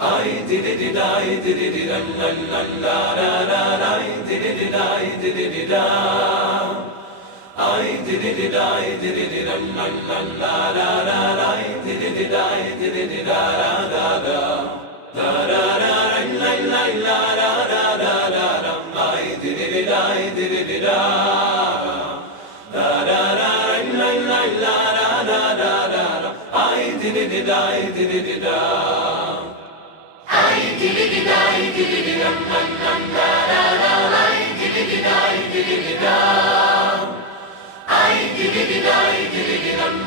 I did it, I did it, la la la la la la, I did it, I did it, I did it, I did it, la la la la la la, I did it, I did it, la la la la la la la la la la la la la la, I did it, I did it, la la la la la la la la la la, I did it, I did it, I did it, I did it, la la la la la, I did it, I did it, I did it, I did it,